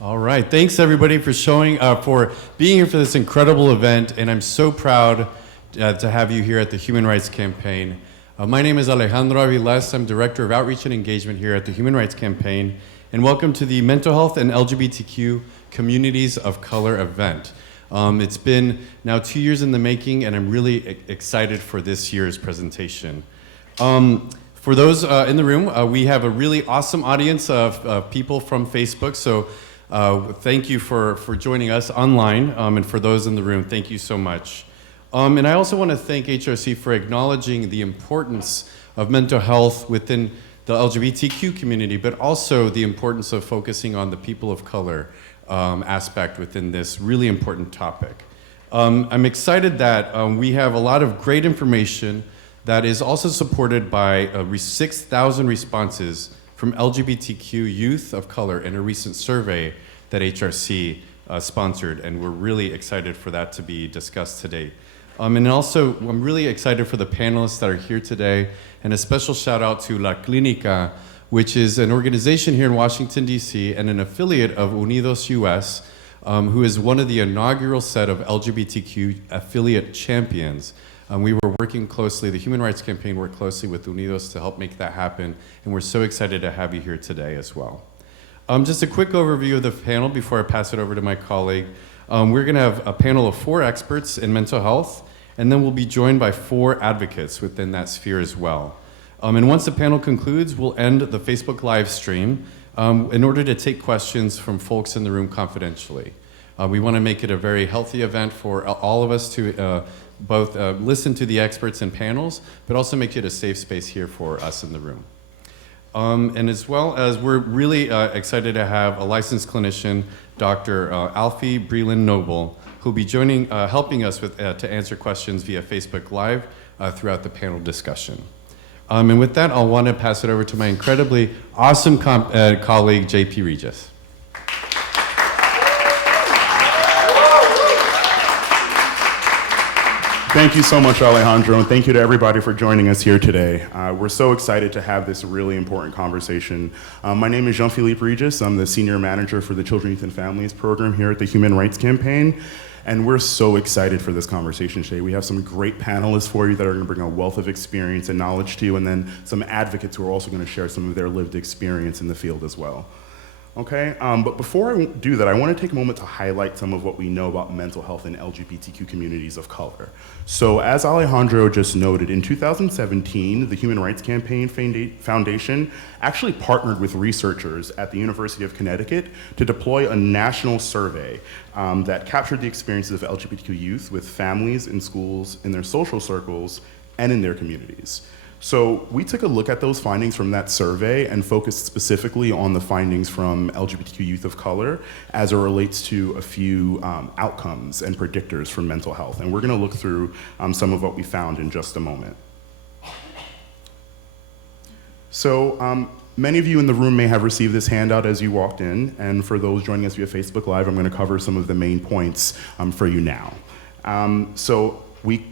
All right, thanks everybody for for being here for this incredible event, and I'm so proud to have you here at the Human Rights Campaign. My name is Alejandro Aviles. I'm Director of Outreach and Engagement here at the Human Rights Campaign, and welcome to the Mental Health and LGBTQ Communities of Color event. It's been now 2 years in the making, and I'm really excited for this year's presentation. For those in the room, we have a really awesome audience of people from Facebook, so thank you for joining us online, and for those in the room, thank you so much. And I also want to thank HRC for acknowledging the importance of mental health within the LGBTQ community, but also the importance of focusing on the people of color aspect within this really important topic. I'm excited that we have a lot of great information that is also supported by 6,000 responses from LGBTQ youth of color in a recent survey that HRC sponsored, and we're really excited for that to be discussed today. And also, I'm really excited for the panelists that are here today, and a special shout out to La Clínica, which is an organization here in Washington, D.C., and an affiliate of Unidos US, who is one of the inaugural set of LGBTQ affiliate champions. We were working closely, the Human Rights Campaign worked closely with Unidos to help make that happen, and we're so excited to have you here today as well. Just a quick overview of the panel before I pass it over to my colleague. We're gonna have a panel of 4 experts in mental health, and then we'll be joined by 4 advocates within that sphere as well. And once the panel concludes, we'll end the Facebook live stream in order to take questions from folks in the room confidentially. We wanna make it a very healthy event for all of us to both listen to the experts and panels, but also make it a safe space here for us in the room. And as well as we're really excited to have a licensed clinician, Dr. Alfie Breland-Noble, who'll be joining, helping us with, to answer questions via Facebook Live throughout the panel discussion. And with that, I'll want to pass it over to my incredibly awesome colleague, JP Regis. Thank you so much, Alejandro, and thank you to everybody for joining us here today. We're so excited to have this really important conversation. My name is Jean-Philippe Regis. I'm the Senior Manager for the Children, Youth, and Families Program here at the Human Rights Campaign, and we're so excited for this conversation today. We have some great panelists for you that are going to bring a wealth of experience and knowledge to you, and then some advocates who are also going to share some of their lived experience in the field as well. Okay, but before I do that, I want to take a moment to highlight some of what we know about mental health in LGBTQ communities of color. So as Alejandro just noted, in 2017, the Human Rights Campaign Foundation actually partnered with researchers at the University of Connecticut to deploy a national survey that captured the experiences of LGBTQ youth with families in schools, in their social circles, and in their communities. So we took a look at those findings from that survey and focused specifically on the findings from LGBTQ youth of color as it relates to a few outcomes and predictors for mental health. And we're gonna look through some of what we found in just a moment. So many of you in the room may have received this handout as you walked in, and for those joining us via Facebook Live, I'm gonna cover some of the main points for you now. So we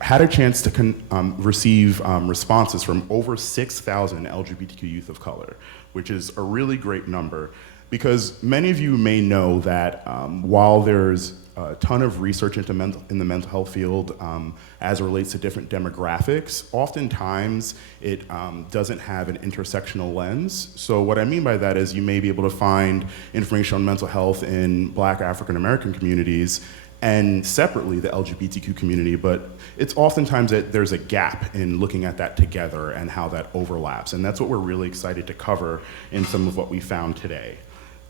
had a chance to receive responses from over 6,000 LGBTQ youth of color, which is a really great number, because many of you may know that while there's a ton of research in the mental health field as it relates to different demographics, oftentimes it doesn't have an intersectional lens. So what I mean by that is you may be able to find information on mental health in Black African American communities and separately the LGBTQ community, but it's oftentimes that there's a gap in looking at that together and how that overlaps, and that's what we're really excited to cover in some of what we found today.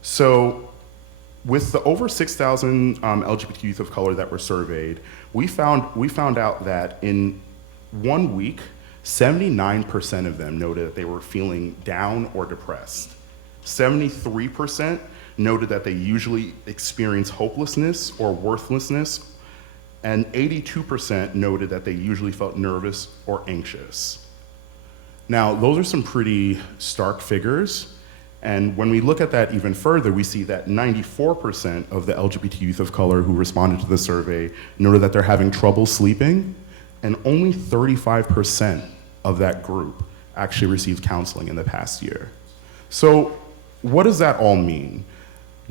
So with the over 6,000 LGBTQ youth of color that were surveyed, we found out that in 1 week, 79% of them noted that they were feeling down or depressed. 73% noted that they usually experience hopelessness or worthlessness, and 82% noted that they usually felt nervous or anxious. Now, those are some pretty stark figures, and when we look at that even further, we see that 94% of the LGBT youth of color who responded to the survey noted that they're having trouble sleeping, and only 35% of that group actually received counseling in the past year. So what does that all mean?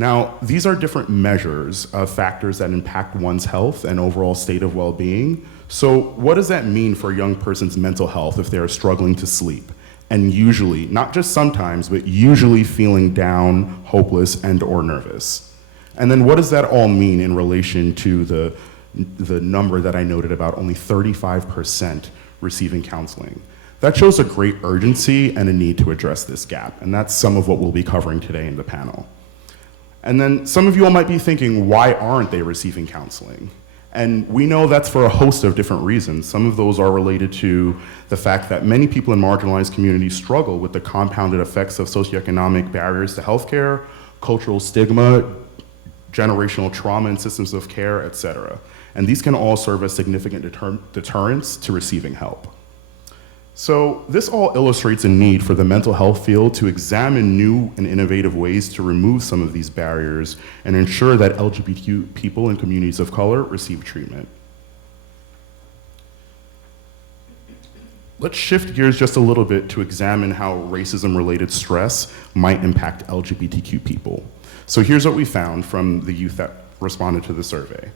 Now, these are different measures of factors that impact one's health and overall state of well-being. So what does that mean for a young person's mental health if they are struggling to sleep? And usually, not just sometimes, but usually feeling down, hopeless, and or nervous. And then what does that all mean in relation to the number that I noted about only 35% receiving counseling? That shows a great urgency and a need to address this gap, and that's some of what we'll be covering today in the panel. And then some of you all might be thinking, why aren't they receiving counseling? And we know that's for a host of different reasons. Some of those are related to the fact that many people in marginalized communities struggle with the compounded effects of socioeconomic barriers to healthcare, cultural stigma, generational trauma in systems of care, et cetera. And these can all serve as significant deterrents to receiving help. So this all illustrates a need for the mental health field to examine new and innovative ways to remove some of these barriers and ensure that LGBTQ people and communities of color receive treatment. Let's shift gears just a little bit to examine how racism-related stress might impact LGBTQ people. So here's what we found from the youth that responded to the survey.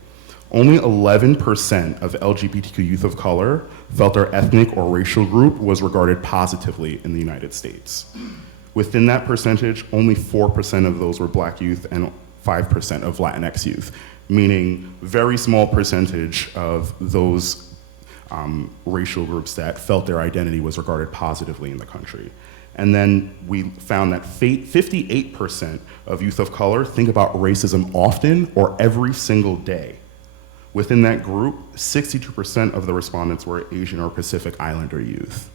Only 11% of LGBTQ youth of color felt their ethnic or racial group was regarded positively in the United States. Within that percentage, only 4% of those were Black youth and 5% of Latinx youth, meaning very small percentage of those racial groups that felt their identity was regarded positively in the country. And then we found that 58% of youth of color think about racism often or every single day. Within that group, 62% of the respondents were Asian or Pacific Islander youth.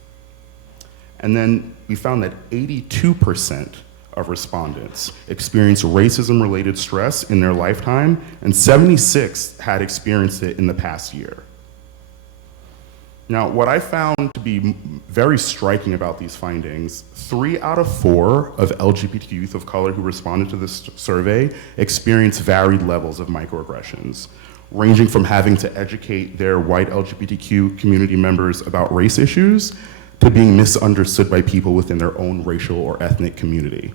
And then we found that 82% of respondents experienced racism-related stress in their lifetime, and 76 had experienced it in the past year. Now, what I found to be very striking about these findings, 3 out of 4 of LGBT youth of color who responded to this survey experienced varied levels of microaggressions, ranging from having to educate their white LGBTQ community members about race issues to being misunderstood by people within their own racial or ethnic community.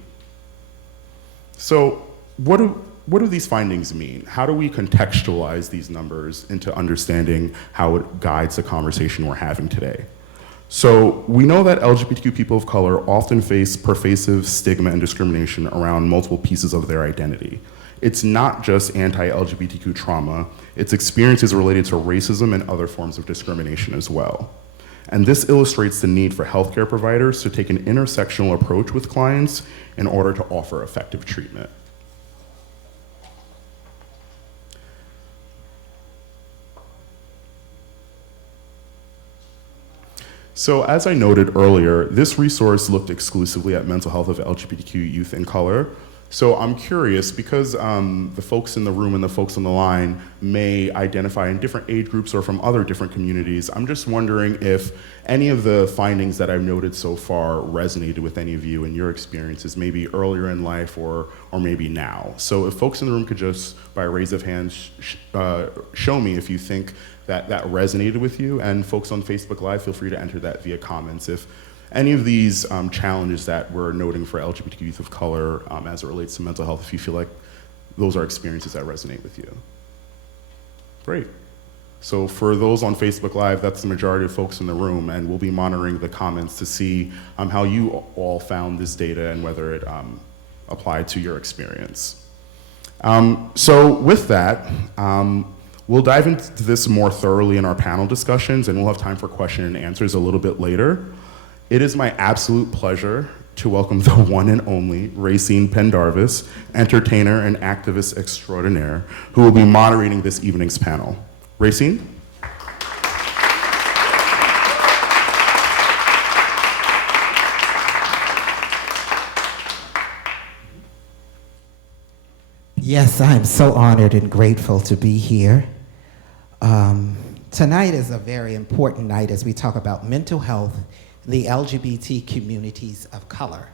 So what do these findings mean? How do we contextualize these numbers into understanding how it guides the conversation we're having today? So we know that LGBTQ people of color often face pervasive stigma and discrimination around multiple pieces of their identity. It's not just anti-LGBTQ trauma, it's experiences related to racism and other forms of discrimination as well. And this illustrates the need for healthcare providers to take an intersectional approach with clients in order to offer effective treatment. So as I noted earlier, this resource looked exclusively at mental health of LGBTQ youth in color. So I'm curious, because the folks in the room and the folks on the line may identify in different age groups or from other different communities, I'm just wondering if any of the findings that I've noted so far resonated with any of you in your experiences, maybe earlier in life or maybe now. So if folks in the room could just, by a raise of hands, show me if you think that resonated with you, and folks on Facebook Live, feel free to enter that via comments if any of these challenges that we're noting for LGBTQ youth of color as it relates to mental health, if you feel like those are experiences that resonate with you. Great. So for those on Facebook Live, that's the majority of folks in the room, and we'll be monitoring the comments to see how you all found this data and whether it applied to your experience. So with that, we'll dive into this more thoroughly in our panel discussions, and we'll have time for question and answers a little bit later. It is my absolute pleasure to welcome the one and only Racine Pendarvis, entertainer and activist extraordinaire, who will be moderating this evening's panel. Racine? Yes, I am so honored and grateful to be here. Tonight is a very important night as we talk about mental health, the LGBT communities of color.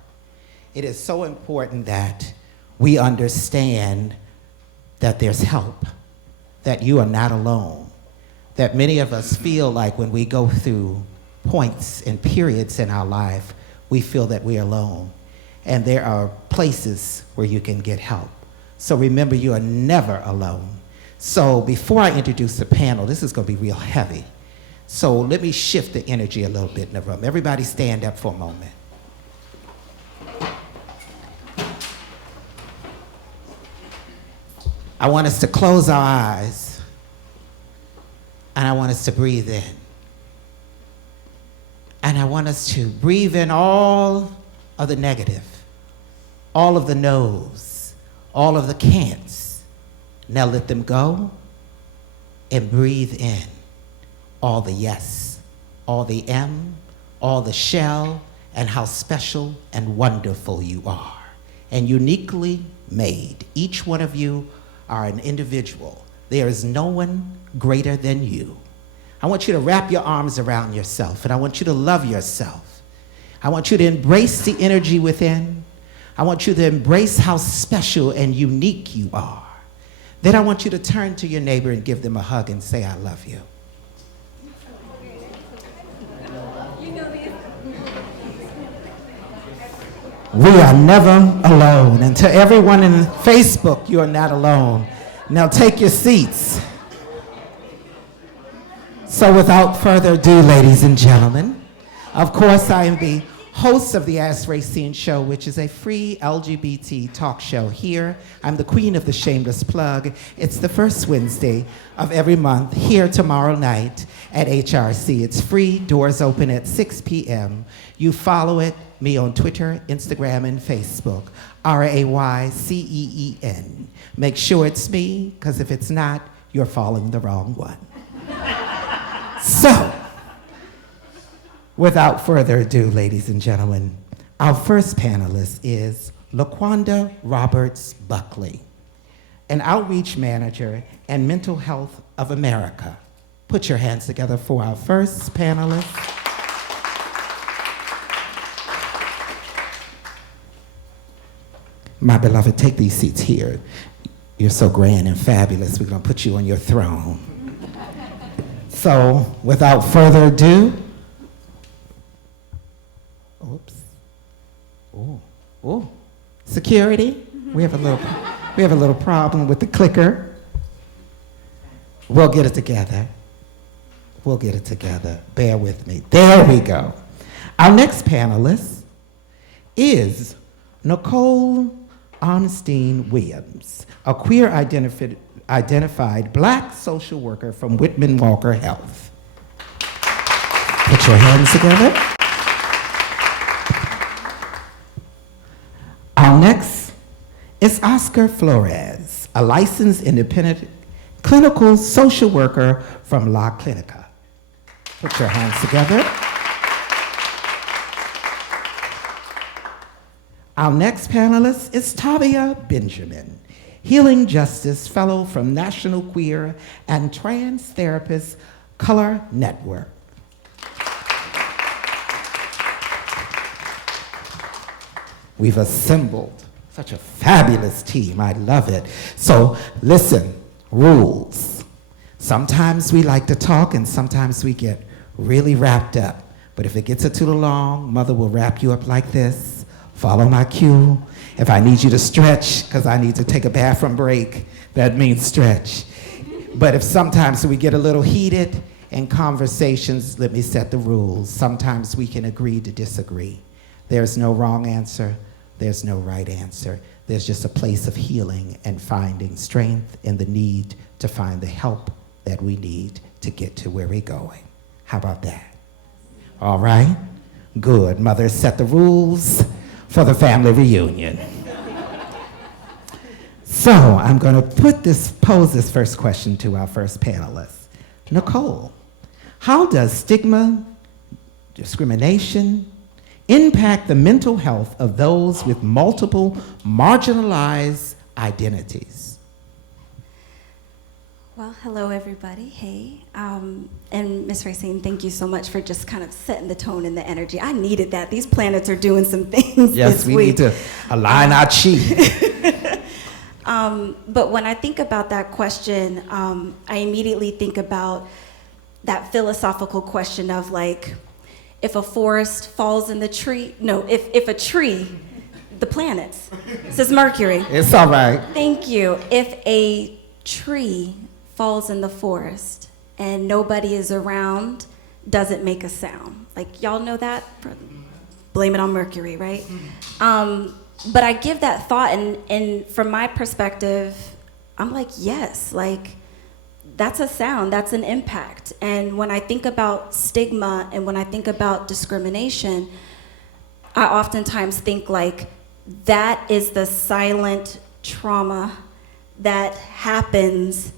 It is so important that we understand that there's help, that you are not alone, that many of us feel like when we go through points and periods in our life, we feel that we're alone. And there are places where you can get help. So remember, you are never alone. So before I introduce the panel, this is going to be real heavy. So let me shift the energy a little bit in the room. Everybody stand up for a moment. I want us to close our eyes, and I want us to breathe in. And I want us to breathe in all of the negative, all of the no's, all of the can'ts. Now let them go and breathe in all the yes, all the M, all the shall, and how special and wonderful you are, and uniquely made. Each one of you are an individual. There is no one greater than you. I want you to wrap your arms around yourself, and I want you to love yourself. I want you to embrace the energy within. I want you to embrace how special and unique you are. Then I want you to turn to your neighbor and give them a hug and say, I love you. We are never alone. And to everyone in Facebook, you are not alone. Now take your seats. So without further ado, ladies and gentlemen, of course, I am the host of the Ask Racine Show, which is a free LGBT talk show here. I'm the queen of the shameless plug. It's the first Wednesday of every month, here tomorrow night at HRC. It's free, doors open at 6 p.m. You follow me on Twitter, Instagram, and Facebook, RAYCEEN. Make sure it's me, because if it's not, you're following the wrong one. So, without further ado, ladies and gentlemen, our first panelist is LaQuanda Roberts Buckley, an outreach manager and Mental Health of America. Put your hands together for our first panelist. My beloved, take these seats here. You're so grand and fabulous. We're going to put you on your throne. So, without further ado, oops. Oh. Security? We have a little problem with the clicker. We'll get it together. Bear with me. There we go. Our next panelist is Nicole Ornstein Williams, a queer identified Black social worker from Whitman Walker Health. Put your hands together. Our next is Oscar Flores, a licensed independent clinical social worker from La Clinica. Put your hands together. Our next panelist is Tavia Benjamin, Healing Justice Fellow from National Queer and Trans Therapist Color Network. We've assembled such a fabulous team. I love it. So listen, rules. Sometimes we like to talk and sometimes we get really wrapped up. But if it gets a too long, Mother will wrap you up like this. Follow my cue. If I need you to stretch, because I need to take a bathroom break, that means stretch. But if sometimes we get a little heated in conversations, let me set the rules. Sometimes we can agree to disagree. There's no wrong answer. There's no right answer. There's just a place of healing and finding strength and the need to find the help that we need to get to where we're going. How about that? All right? Good. Mother set the rules for the family reunion. So I'm going to pose this first question to our first panelist. Nicole, how does stigma, discrimination, impact the mental health of those with multiple marginalized identities? Well, hello everybody, hey. And Ms. Racine, thank you so much for just kind of setting the tone and the energy. I needed that. These planets are doing some things Yes, we need to align our chi. But when I think about that question, I immediately think about that philosophical question of like, if a forest falls in the tree, no, if a tree the planets. This is Mercury. It's all right. Thank you. If a tree falls in the forest and nobody is around, does it make a sound? Like, y'all know that? Blame it on Mercury, right? But I give that thought, and from my perspective, I'm like, yes, like, that's a sound, that's an impact. And when I think about stigma and when I think about discrimination, I oftentimes think like, that is the silent trauma that happens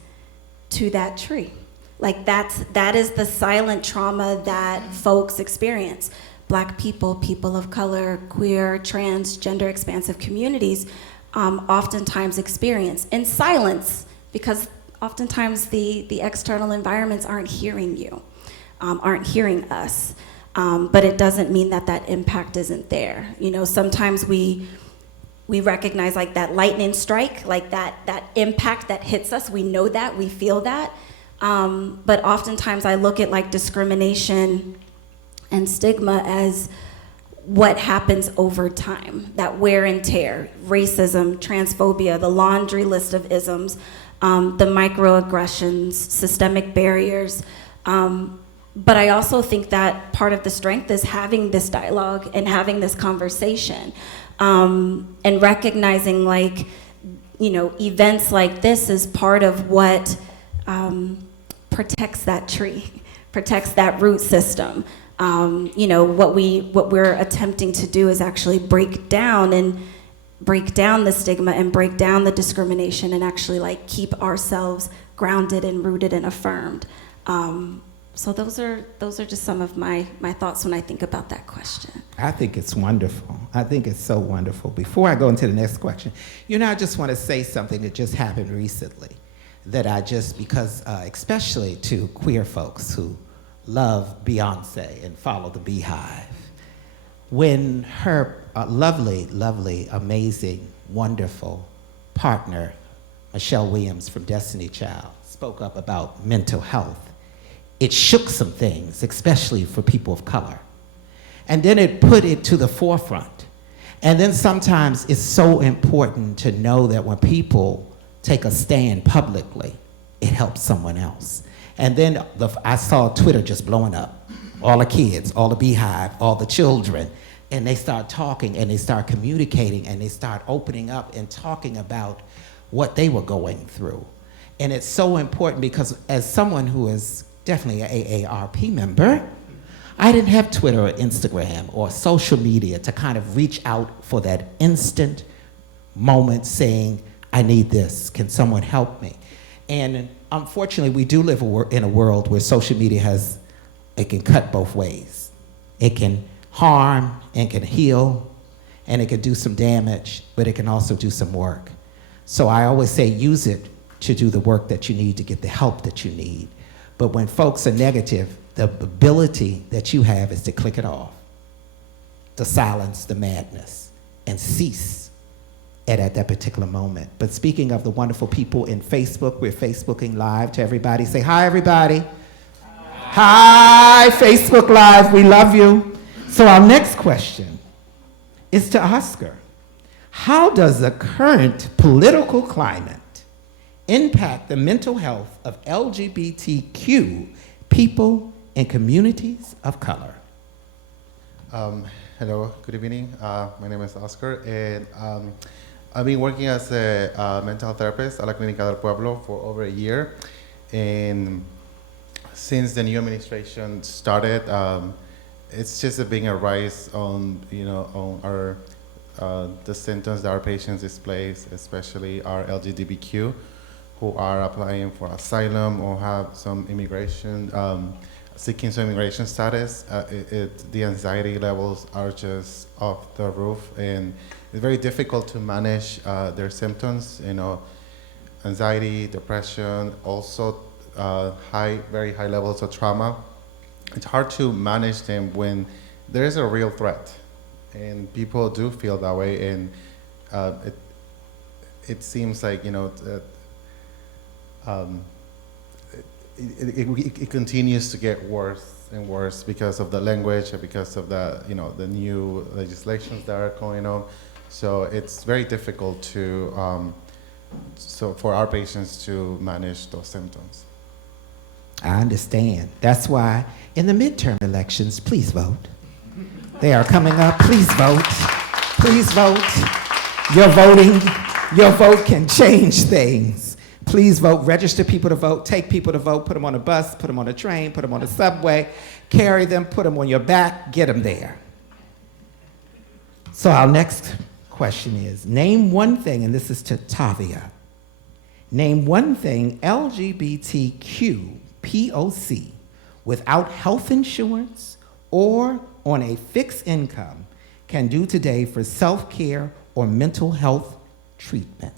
to that tree. Like that is the silent trauma that folks experience. Black people, people of color, queer, trans, gender expansive communities oftentimes experience in silence, because oftentimes the external environments aren't hearing you, aren't hearing us. But it doesn't mean that that impact isn't there. You know, sometimes we recognize like that lightning strike, like that impact that hits us. We know that, we feel that. But oftentimes I look at like discrimination and stigma as what happens over time, that wear and tear, racism, transphobia, the laundry list of isms, the microaggressions, systemic barriers. But I also think that part of the strength is having this dialogue and having this conversation, and recognizing like, you know, events like this is part of what protects that tree, protects that root system. You know, what we're attempting to do is actually break down the stigma and break down the discrimination and actually like keep ourselves grounded and rooted and affirmed. So those are just some of my thoughts when I think about that question. I think it's wonderful. I think it's so wonderful. Before I go into the next question, you know, I just want to say something that just happened recently that because especially to queer folks who love Beyonce and follow the Beehive, when her lovely, lovely, amazing, wonderful partner, Michelle Williams from Destiny Child, spoke up about mental health, it shook some things, especially for people of color. And then it put it to the forefront. And then sometimes it's so important to know that when people take a stand publicly, it helps someone else. And then I saw Twitter just blowing up. All the kids, all the Beehive, all the children, and they start talking and they start communicating and they start opening up and talking about what they were going through. And it's so important because as someone who is definitely an AARP member, I didn't have Twitter or Instagram or social media to kind of reach out for that instant moment saying, I need this, can someone help me? And unfortunately, we do live in a world where social media it can cut both ways. It can harm and can heal, and it can do some damage, but it can also do some work. So I always say use it to do the work that you need to get the help that you need. But when folks are negative, the ability that you have is to click it off, to silence the madness, and cease at that particular moment. But speaking of the wonderful people in Facebook, we're Facebooking live to everybody. Say hi, everybody. Hi, Facebook Live, we love you. So our next question is to Oscar. How does the current political climate impact the mental health of LGBTQ people and communities of color? Hello, good evening. My name is Oscar, and I've been working as a mental health therapist at La Clínica del Pueblo for over a year. And since the new administration started, it's just been a rise on, on our the symptoms that our patients display, especially our LGBTQ, who are applying for asylum or have some immigration, seeking some immigration status. The anxiety levels are just off the roof, and it's very difficult to manage their symptoms. Anxiety, depression, also very high levels of trauma. It's hard to manage them when there is a real threat, and people do feel that way. And it seems like it continues to get worse and worse because of the language and because of the the new legislations that are going on. So it's very difficult for our patients to manage those symptoms. I understand. That's why in the midterm elections, please vote. They are coming up. Please vote. Please vote. Your vote can change things. Please vote. Register people to vote. Take people to vote. Put them on a bus. Put them on a train. Put them on a subway. Carry them. Put them on your back. Get them there. So our next question is, name one thing, and this is to Tavia. Name one thing LGBTQ POC without health insurance or on a fixed income can do today for self-care or mental health treatment.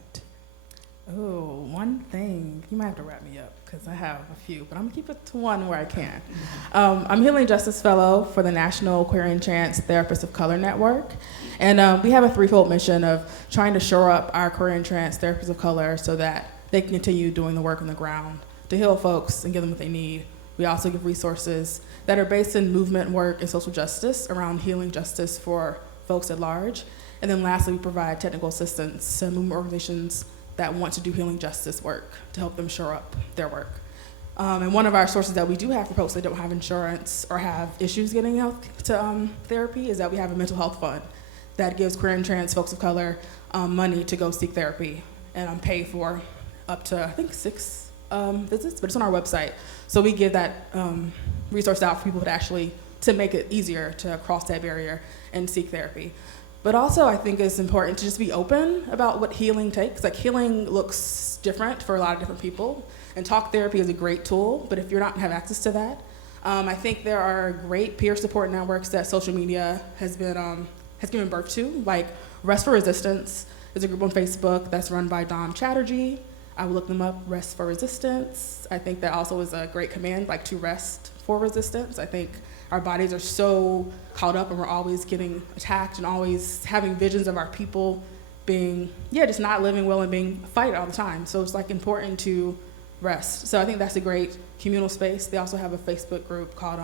Oh, one thing. You might have to wrap me up because I have a few, but I'm gonna keep it to one where I can. I'm Healing Justice Fellow for the National Queer and Trans Therapists of Color Network. And we have a threefold mission of trying to shore up our queer and trans therapists of color so that they can continue doing the work on the ground to heal folks and give them what they need. We also give resources that are based in movement work and social justice around healing justice for folks at large. And then lastly, we provide technical assistance to movement organizations that want to do healing justice work to help them shore up their work. And one of our sources that we do have for folks that don't have insurance or have issues getting health to therapy is that we have a mental health fund that gives queer and trans folks of color money to go seek therapy and pay for up to, I think, 6 visits, but it's on our website. So we give that resource out for people to make it easier to cross that barrier and seek therapy. But also, I think it's important to just be open about what healing takes. Like, healing looks different for a lot of different people, and talk therapy is a great tool, but if you're not have access to that, I think there are great peer support networks that social media has given birth to, like Rest for Resistance is a group on Facebook that's run by Dom Chatterjee. I will look them up, Rest for Resistance. I think that also is a great command, like to rest for resistance. I think our bodies are so caught up and we're always getting attacked and always having visions of our people being, just not living well and being fight all the time. So it's like important to rest. So I think that's a great communal space. They also have a Facebook group called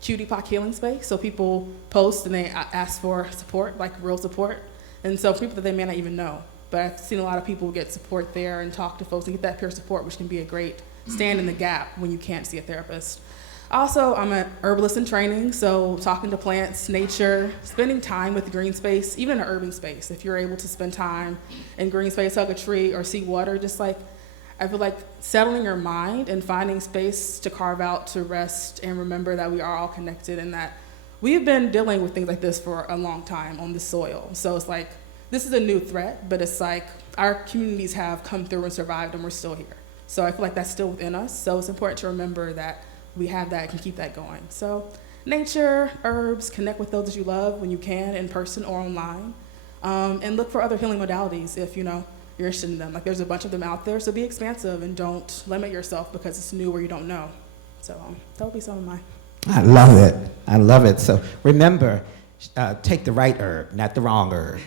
Cutie Pock Healing Space. So people post and they ask for support, like real support. And so people that they may not even know. But I've seen a lot of people get support there and talk to folks and get that peer support, which can be a great stand in the gap when you can't see a therapist. Also, I'm an herbalist in training, so talking to plants, nature, spending time with green space, even in an urban space. If you're able to spend time in green space, hug a tree, or see water, just like, I feel like settling your mind and finding space to carve out to rest and remember that we are all connected and that we've been dealing with things like this for a long time on this soil. So it's like, this is a new threat, but it's like our communities have come through and survived and we're still here. So I feel like that's still within us. So it's important to remember that we have that, can keep that going. So nature, herbs, connect with those that you love when you can, in person or online. And look for other healing modalities if you're interested in them. Like, there's a bunch of them out there, so be expansive and don't limit yourself because it's new or you don't know. So that would be some of mine. I love it. I love it. So remember, take the right herb, not the wrong herb.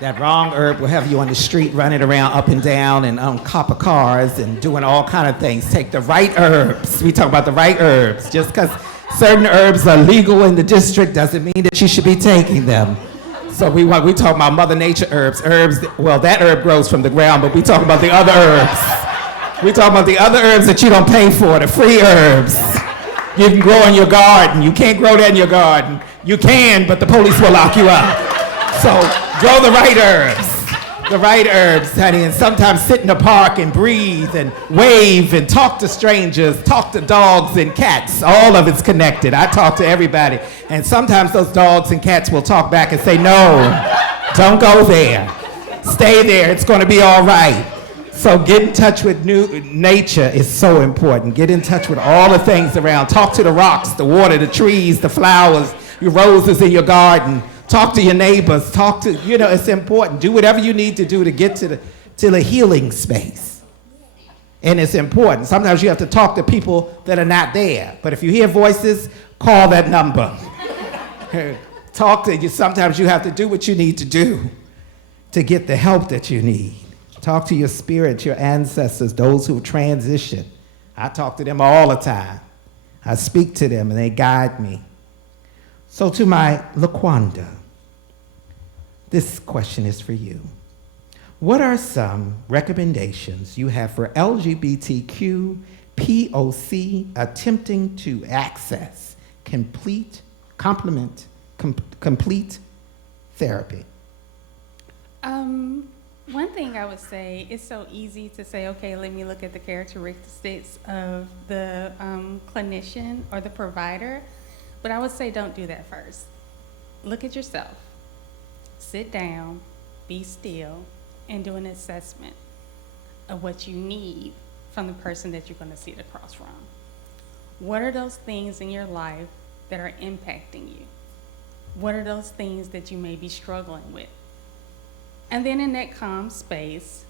That wrong herb will have you on the street running around up and down and on copper cars and doing all kind of things. Take the right herbs. We talk about the right herbs. Just because certain herbs are legal in the district doesn't mean that you should be taking them. So we talk about Mother Nature herbs. Well, that herb grows from the ground, but we talk about the other herbs. We talk about the other herbs that you don't pay for, the free herbs. You can grow in your garden. You can't grow that in your garden. You can, but the police will lock you up. So grow the right herbs, honey, and sometimes sit in the park and breathe and wave and talk to strangers, talk to dogs and cats. All of it's connected. I talk to everybody. And sometimes those dogs and cats will talk back and say, no, don't go there. Stay there. It's going to be all right. So get in touch with nature is so important. Get in touch with all the things around. Talk to the rocks, the water, the trees, the flowers, your roses in your garden. Talk to your neighbors. It's important. Do whatever you need to do to get to the healing space. And it's important. Sometimes you have to talk to people that are not there. But if you hear voices, call that number. Talk to you. Sometimes you have to do what you need to do to get the help that you need. Talk to your spirit, your ancestors, those who transition. I talk to them all the time. I speak to them and they guide me. So to my Laquanda, This question is for you. What are some recommendations you have for LGBTQ POC attempting to access complete therapy? One thing I would say, it's so easy to say, okay, let me look at the characteristics of the clinician or the provider, but I would say don't do that first. Look at yourself. Sit down, be still, and do an assessment of what you need from the person that you're going to sit across from. What are those things in your life that are impacting you? What are those things that you may be struggling with? And then in that calm space,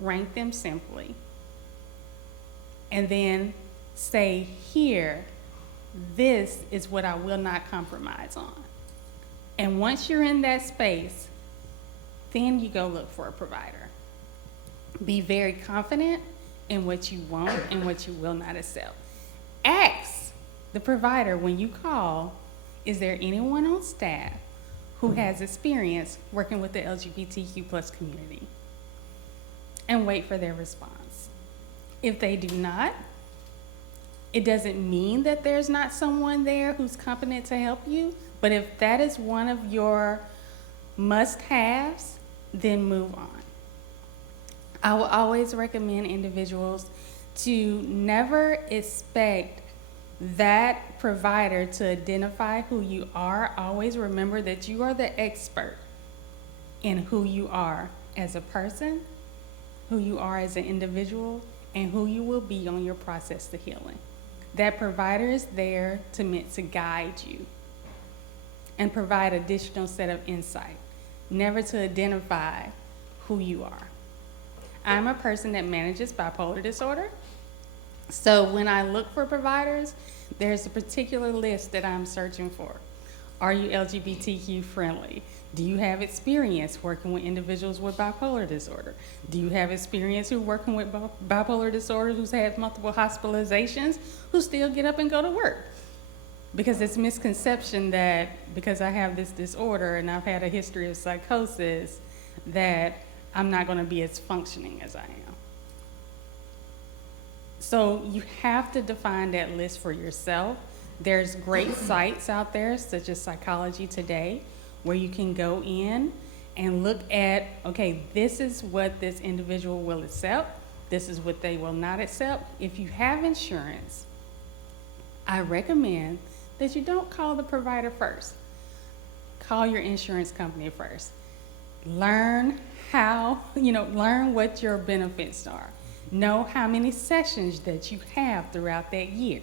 rank them simply. And then say, here, this is what I will not compromise on. And once you're in that space, then you go look for a provider. Be very confident in what you want and what you will not accept. Ask the provider when you call, is there anyone on staff who has experience working with the LGBTQ plus community? And wait for their response. If they do not, it doesn't mean that there's not someone there who's competent to help you, but if that is one of your must-haves, then move on. I will always recommend individuals to never expect that provider to identify who you are. Always remember that you are the expert in who you are as a person, who you are as an individual, and who you will be on your process to healing. That provider is there to guide you and provide additional set of insight, never to identify who you are. I'm a person that manages bipolar disorder. So when I look for providers, there's a particular list that I'm searching for. Are you LGBTQ friendly? Do you have experience working with individuals with bipolar disorder? Do you have experience who working with bipolar disorder who's had multiple hospitalizations, who still get up and go to work? Because it's misconception that because I have this disorder and I've had a history of psychosis, that I'm not going to be as functioning as I am. So you have to define that list for yourself. There's great sites out there, such as Psychology Today, where you can go in and look at, okay, this is what this individual will accept. This is what they will not accept. If you have insurance, I recommend that you don't call the provider first. Call your insurance company first. Learn learn what your benefits are. Know how many sessions that you have throughout that year.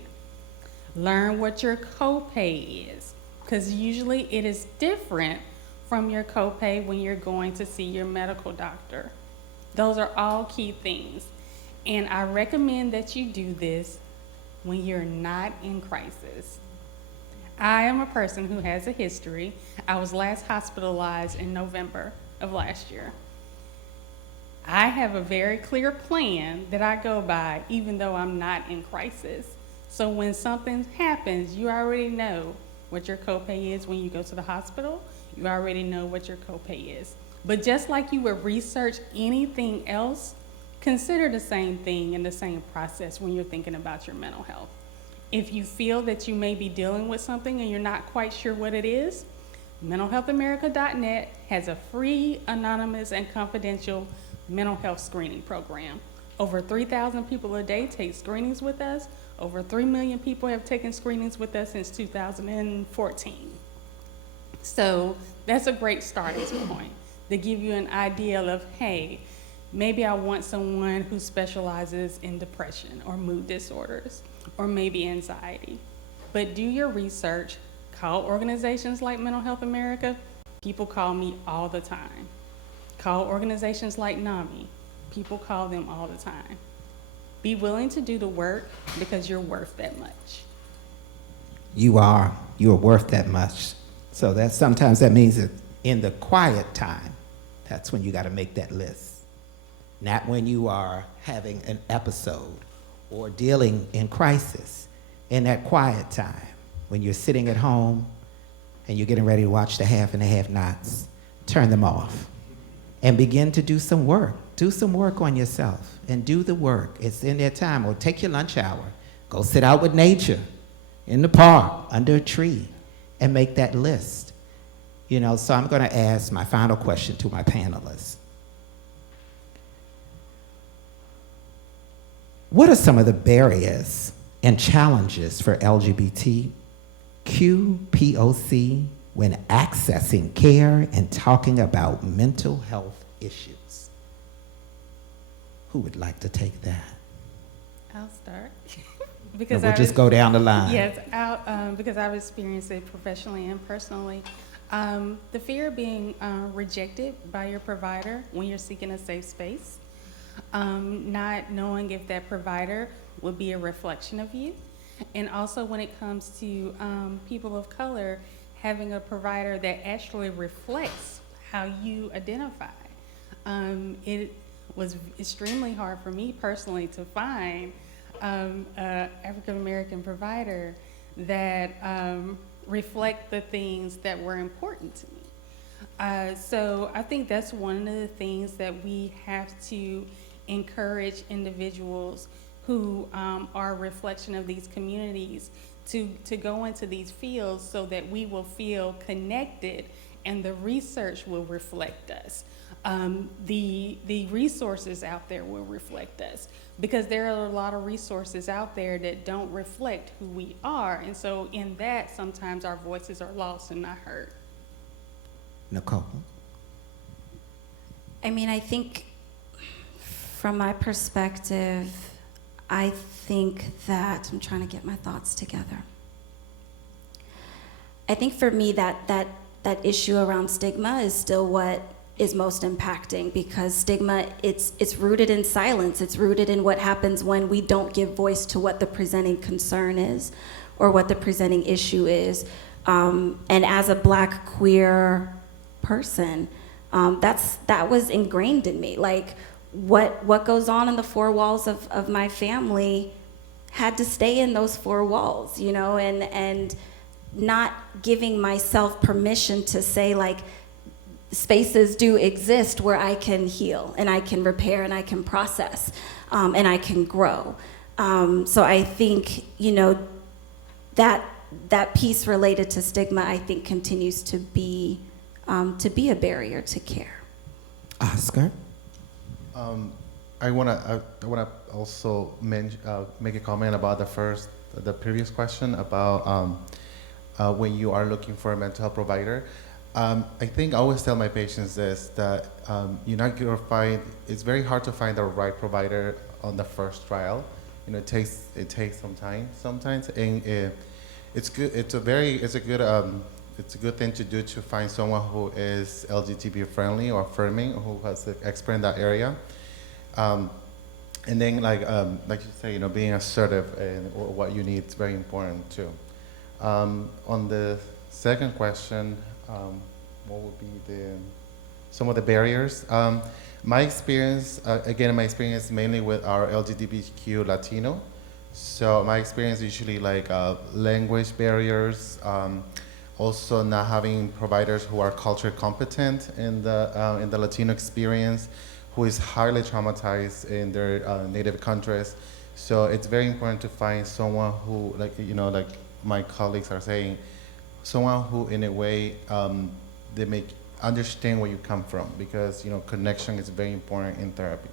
Learn what your copay is, because usually it is different from your copay when you're going to see your medical doctor. Those are all key things. And I recommend that you do this when you're not in crisis. I am a person who has a history. I was last hospitalized in November of last year. I have a very clear plan that I go by, even though I'm not in crisis. So when something happens, you already know what your copay is when you go to the hospital. You already know what your copay is. But just like you would research anything else, consider the same thing in the same process when you're thinking about your mental health. If you feel that you may be dealing with something and you're not quite sure what it is, mentalhealthamerica.net has a free, anonymous, and confidential mental health screening program. Over 3,000 people a day take screenings with us. Over 3 million people have taken screenings with us since 2014. So that's a great starting point to give you an idea of, hey, maybe I want someone who specializes in depression or mood disorders or maybe anxiety. But do your research. Call organizations like Mental Health America. People call me all the time. Call organizations like NAMI. People call them all the time. Be willing to do the work because you're worth that much. You are worth that much. So that sometimes that means that in the quiet time, that's when you got to make that list. Not when you are having an episode or dealing in crisis. In that quiet time, when you're sitting at home and you're getting ready to watch the Half and the Half-Nots, turn them off and begin to do some work. Do some work on yourself and do the work. It's in their time. Or take your lunch hour. Go sit out with nature in the park, under a tree, and make that list. You know, so I'm going to ask my final question to my panelists. What are some of the barriers and challenges for LGBTQ POC when accessing care and talking about mental health issues? Who would like to take that? I'll start. Because we'll just go down the line. Yes, because I've experienced it professionally and personally. The fear of being rejected by your provider when you're seeking a safe space, not knowing if that provider will be a reflection of you, and also when it comes to people of color, having a provider that actually reflects how you identify. It was extremely hard for me personally to find an African American provider that reflect the things that were important to me. So I think that's one of the things that we have to encourage individuals who are a reflection of these communities to go into these fields so that we will feel connected and the research will reflect us. The resources out there will reflect us, because there are a lot of resources out there that don't reflect who we are. And so in that, sometimes our voices are lost and not heard. Nicole? I mean, I think from my perspective, I think that, I'm trying to get my thoughts together. I think for me that issue around stigma is still what is most impacting, because stigma, it's rooted in silence. It's rooted in what happens when we don't give voice to what the presenting concern is or what the presenting issue is. And as a Black queer person, that was ingrained in me. Like, what goes on in the four walls of my family had to stay in those four walls, you know, and not giving myself permission to say, like, spaces do exist where I can heal and I can repair and I can process and I can grow. So I think, you know, that piece related to stigma, I think, continues to be a barrier to care. Oscar? I wanna also make a comment about the previous question about when you are looking for a mental health provider. I think I always tell my patients this, that you're not gonna find, it's very hard to find the right provider on the first trial. You know, it takes some time sometimes, and it's good. It's a good thing to do, to find someone who is LGBT friendly or affirming, who has the expert in that area. And then, like you say, you know, being assertive and what you need is very important too. On the second question, what would be some of the barriers? My experience, mainly with our LGBTQ Latino. So my experience usually like language barriers, also not having providers who are culture competent in the Latino experience, who is highly traumatized in their native countries. So it's very important to find someone who, like, you know, like my colleagues are saying, someone who in a way they make understand where you come from, because, you know, connection is very important in therapy.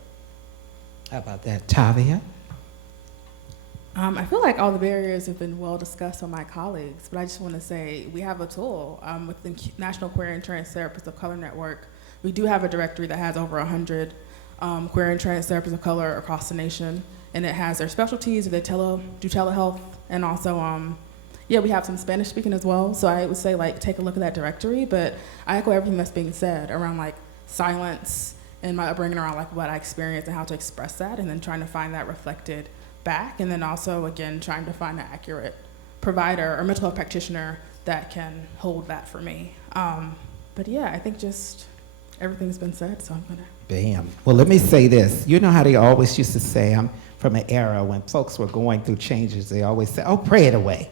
How about that, Tavia? I feel like all the barriers have been well discussed by my colleagues, but I just want to say we have a tool with the National Queer and Trans Therapists of Color Network. We do have a directory that has over 100 queer and trans therapists of color across the nation, and it has their specialties. They do telehealth, and also, we have some Spanish speaking as well. So I would say, like, take a look at that directory. But I echo everything that's being said around, like, silence and my upbringing around, like, what I experienced and how to express that, and then trying to find that reflected back, and then also, again, trying to find an accurate provider or mental health practitioner that can hold that for me. But yeah, I think just everything's been said, so I'm gonna. Bam. Well, let me say this. You know how they always used to say, I'm from an era when folks were going through changes, they always say, oh, pray it away.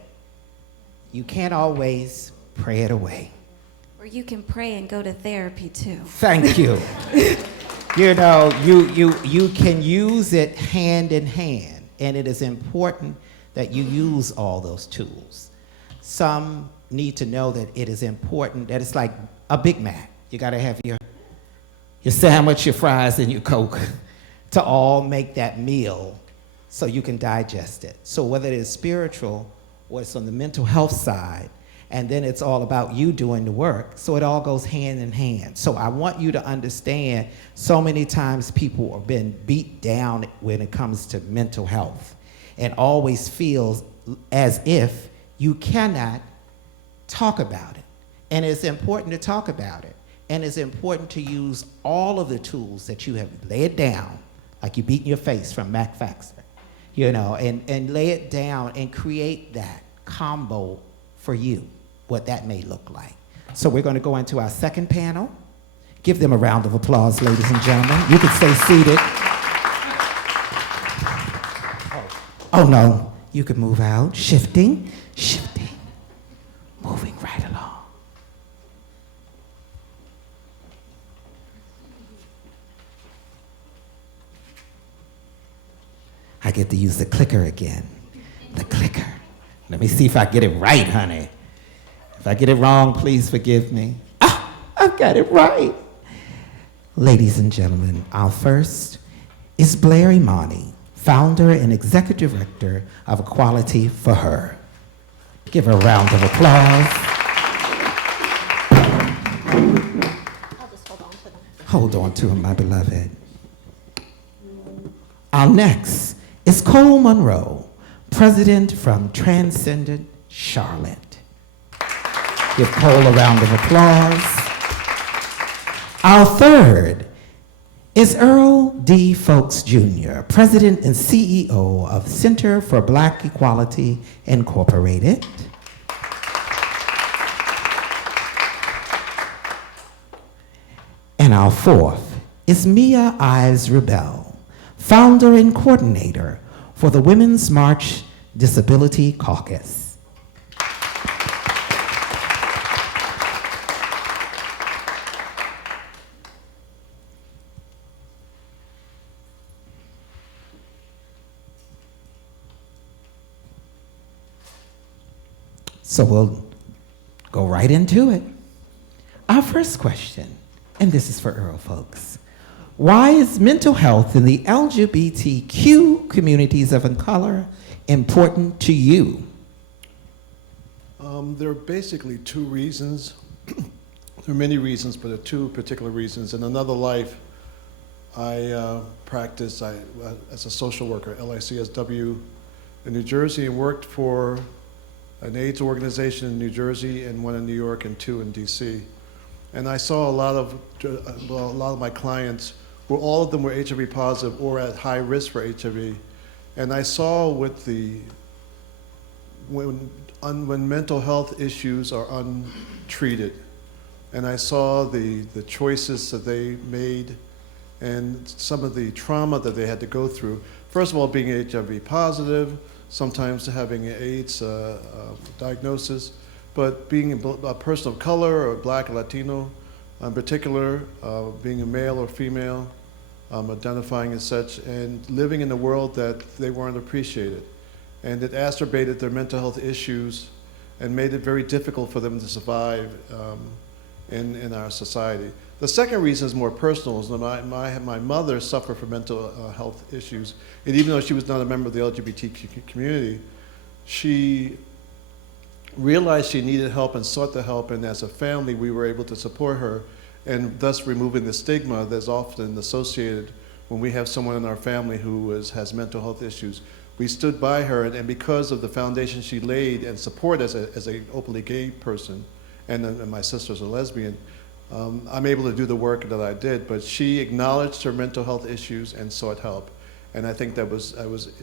You can't always pray it away. Or Or you can pray and go to therapy too. Thank you. You know, you can use it hand in hand, and it is important that you use all those tools. Some need to know that it is important, that it's like a Big Mac. You gotta have your sandwich, your fries, and your Coke to all make that meal so you can digest it. So whether it is spiritual or it's on the mental health side, and then it's all about you doing the work. So it all goes hand in hand. So I want you to understand, so many times people have been beat down when it comes to mental health and always feels as if you cannot talk about it. And it's important to talk about it. And it's important to use all of the tools that you have laid down, like you beating your face from Mac Faxter, you know, and lay it down and create that combo for you, what that may look like. So we're going to go into our second panel. Give them a round of applause, ladies and gentlemen. You can stay seated. Oh no, you can move out. Shifting, moving right along. I get to use the clicker again. The clicker. Let me see if I get it right, honey. If I get it wrong, please forgive me. Ah, I've got it right. Ladies and gentlemen, our first is Blair Imani, founder and executive director of Equality for Her. Give her a round of applause. I'll just hold on to them. Hold on to him, my beloved. Our next is Cole Monroe, president from Transcendent Charlotte. Give Cole a round of applause. Our third is Earl D. Folks Jr., president and CEO of Center for Black Equality Incorporated. And our fourth is Mia Ives Rebel, founder and coordinator for the Women's March Disability Caucus. So we'll go right into it. Our first question, and this is for Earl folks. Why is mental health in the LGBTQ communities of color important to you? There are basically two reasons. There are many reasons, but there are two particular reasons. In another life, I practiced as a social worker, LICSW in New Jersey, and worked for an AIDS organization in New Jersey and one in New York and two in DC. And I saw a lot of my clients, where all of them were HIV positive or at high risk for HIV. And I saw when mental health issues are untreated, and I saw the choices that they made and some of the trauma that they had to go through. First of all, being HIV positive, sometimes having an AIDS diagnosis, but being a person of color or Black or Latino, in particular, being a male or female, identifying as such, and living in a world that they weren't appreciated. And it exacerbated their mental health issues and made it very difficult for them to survive in our society. The second reason is more personal. Is that my mother suffered from mental health issues, and even though she was not a member of the LGBTQ community, she realized she needed help and sought the help, and as a family we were able to support her, and thus removing the stigma that's often associated when we have someone in our family who has mental health issues. We stood by her, and because of the foundation she laid and support as a openly gay person, and my sister's a lesbian, I'm able to do the work that I did, but she acknowledged her mental health issues and sought help. And I think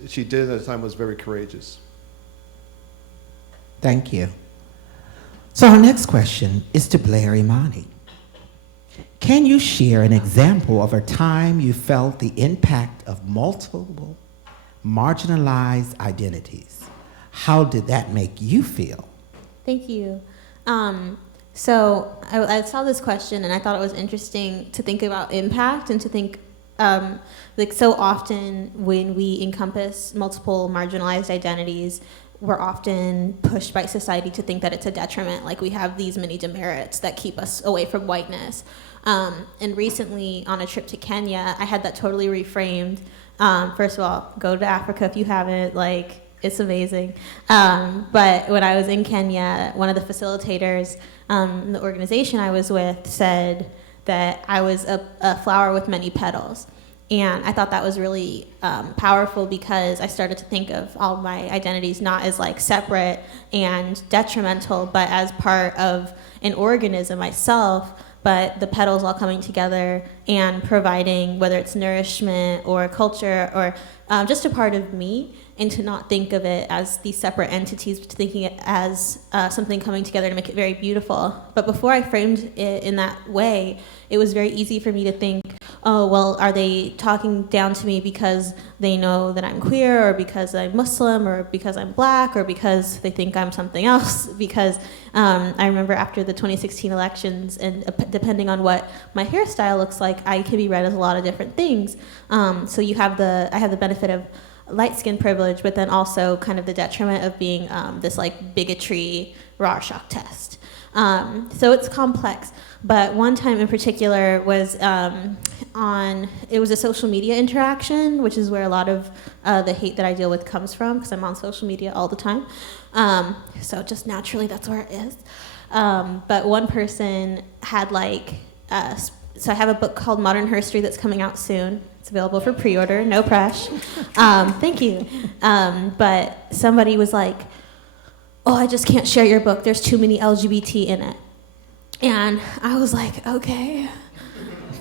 she did at the time was very courageous. Thank you. So our next question is to Blair Imani. Can you share an example of a time you felt the impact of multiple marginalized identities? How did that make you feel? Thank you. So I saw this question and I thought it was interesting to think about impact and to think like so often when we encompass multiple marginalized identities, we're often pushed by society to think that it's a detriment, like we have these many demerits that keep us away from whiteness. And recently on a trip to Kenya, I had that totally reframed. First of all, go to Africa if you haven't, like, it's amazing. But when I was in Kenya, one of the facilitators in the organization I was with said that I was a flower with many petals. And I thought that was really powerful because I started to think of all my identities not as like separate and detrimental, but as part of an organism myself, but the petals all coming together and providing, whether it's nourishment or culture or just a part of me, and to not think of it as these separate entities, but thinking it as something coming together to make it very beautiful. But before I framed it in that way, it was very easy for me to think, oh, well, are they talking down to me because they know that I'm queer, or because I'm Muslim, or because I'm black, or because they think I'm something else? Because I remember after the 2016 elections, and depending on what my hairstyle looks like, I can be read as a lot of different things. So I have the benefit of light skin privilege, but then also kind of the detriment of being this like bigotry Rorschach test. So it's complex. But one time in particular was it was a social media interaction, which is where a lot of the hate that I deal with comes from, because I'm on social media all the time. So just naturally, that's where it is. But one person had so I have a book called Modern Herstory that's coming out soon. It's available for pre-order, no press. Thank you. But somebody was like, oh, I just can't share your book. There's too many LGBT in it. And I was like, okay,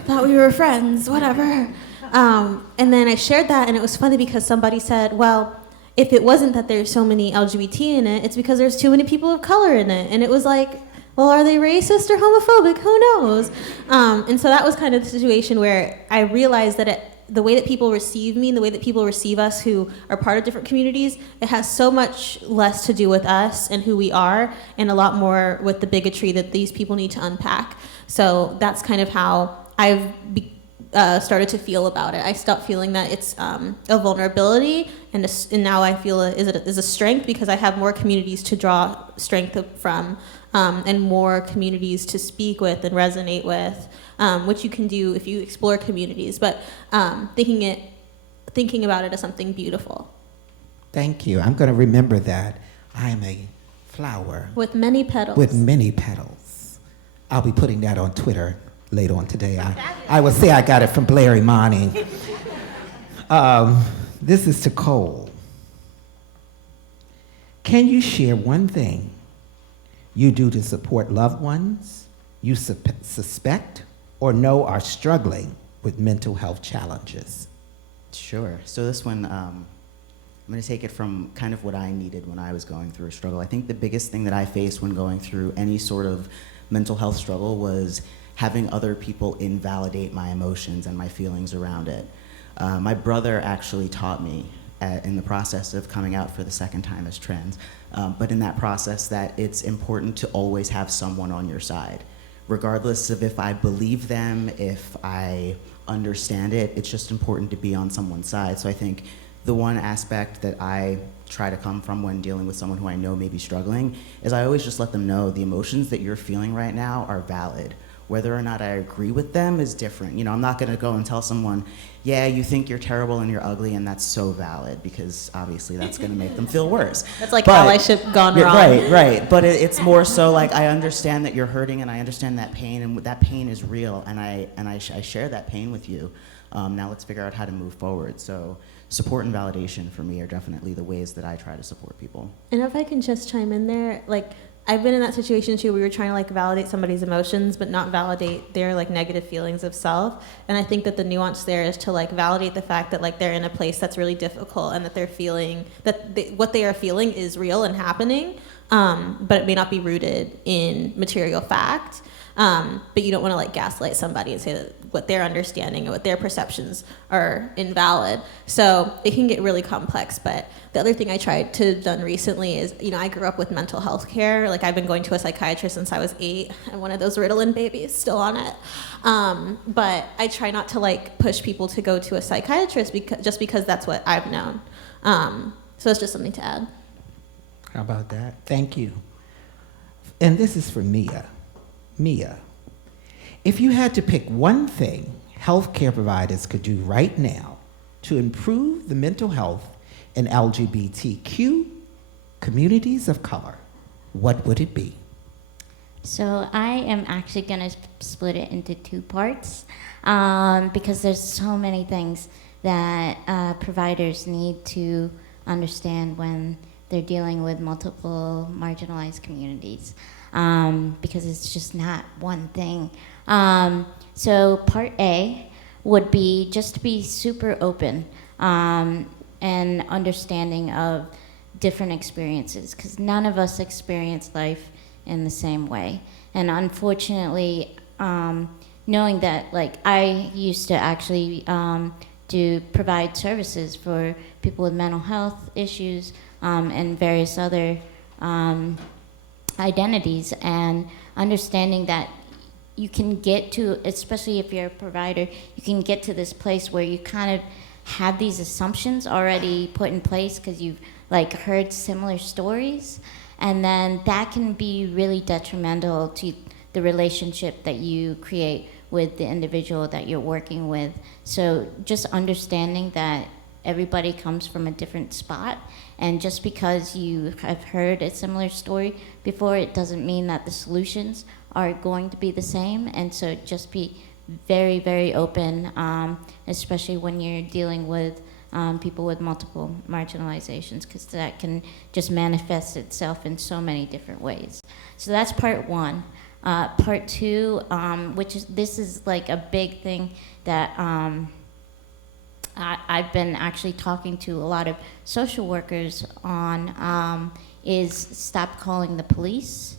thought we were friends, whatever. And then I shared that, and it was funny because somebody said, well, if it wasn't that there's so many LGBT in it, it's because there's too many people of color in it. And it was like, well, are they racist or homophobic? Who knows? And so that was kind of the situation where I realized that the way that people receive me and the way that people receive us who are part of different communities, it has so much less to do with us and who we are, and a lot more with the bigotry that these people need to unpack. So that's kind of how I've started to feel about it. I stopped feeling that it's a vulnerability, and now I feel it is a strength, because I have more communities to draw strength from, and more communities to speak with and resonate with, which you can do if you explore communities, but thinking about it as something beautiful. Thank you. I'm going to remember that. I am a flower With many petals. with many petals. I'll be putting that on Twitter later on today. I will say I got it from Blair Imani. This is to Cole. Can you share one thing you do to support loved ones you suspect or know are struggling with mental health challenges? Sure. So this one, I'm going to take it from kind of what I needed when I was going through a struggle. I think the biggest thing that I faced when going through any sort of mental health struggle was having other people invalidate my emotions and my feelings around it. My brother actually taught me in the process of coming out for the second time as trans, but in that process, that it's important to always have someone on your side. Regardless of if I believe them, if I understand it, it's just important to be on someone's side. So I think the one aspect that I try to come from when dealing with someone who I know may be struggling is I always just let them know the emotions that you're feeling right now are valid. Whether or not I agree with them is different. You know, I'm not gonna go and tell someone, yeah, you think you're terrible and you're ugly, and that's so valid, because obviously that's gonna make them feel worse. That's like allyship gone wrong. Right. But it's more so like, I understand that you're hurting, and I understand that pain, and that pain is real, and I share that pain with you. Now let's figure out how to move forward. So support and validation for me are definitely the ways that I try to support people. And if I can just chime in there, like, I've been in that situation too, where you're trying to like validate somebody's emotions, but not validate their like negative feelings of self. And I think that the nuance there is to like validate the fact that like they're in a place that's really difficult, and that they're feeling that what they are feeling is real and happening, but it may not be rooted in material fact. But you don't want to like gaslight somebody and say that what their understanding and what their perceptions are invalid. So it can get really complex. But the other thing I tried to have done recently is, I grew up with mental health care. Like I've been going to a psychiatrist since I was 8. I'm one of those Ritalin babies still on it. But I try not to like push people to go to a psychiatrist because that's what I've known. So it's just something to add. How about that? Thank you. And this is for Mia. Mia, if you had to pick one thing healthcare providers could do right now to improve the mental health in LGBTQ communities of color, what would it be? So I am actually going to split it into 2 parts because there's so many things that providers need to understand when they're dealing with multiple marginalized communities, because it's just not one thing. So part A would be just to be super open and understanding of different experiences, because none of us experience life in the same way. And unfortunately, knowing that, like, I used to actually provide services for people with mental health issues and various other identities, and understanding that you can get to, especially if you're a provider, you can get to this place where you kind of have these assumptions already put in place because you've like heard similar stories, and then that can be really detrimental to the relationship that you create with the individual that you're working with. So just understanding that everybody comes from a different spot, and just because you have heard a similar story before, it doesn't mean that the solutions are going to be the same. And so just be very, very open, especially when you're dealing with people with multiple marginalizations, because that can just manifest itself in so many different ways. So that's part 1. Part 2, this is like a big thing that I've been actually talking to a lot of social workers on, is stop calling the police.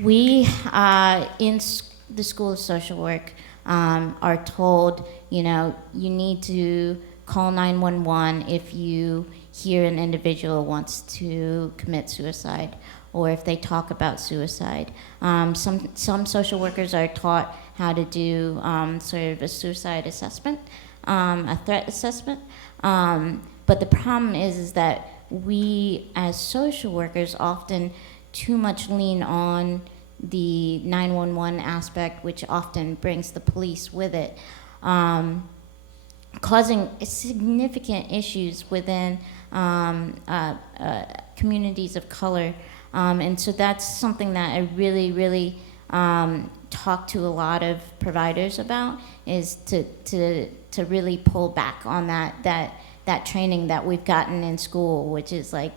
We, in the School of Social Work, are told, you need to call 911 if you hear an individual wants to commit suicide, or if they talk about suicide. Some social workers are taught how to do sort of a suicide assessment, a threat assessment. But the problem is that we as social workers often too much lean on the 911 aspect, which often brings the police with it, causing significant issues within communities of color. And so that's something that I really, really talk to a lot of providers about, is to really pull back on that training that we've gotten in school, which is like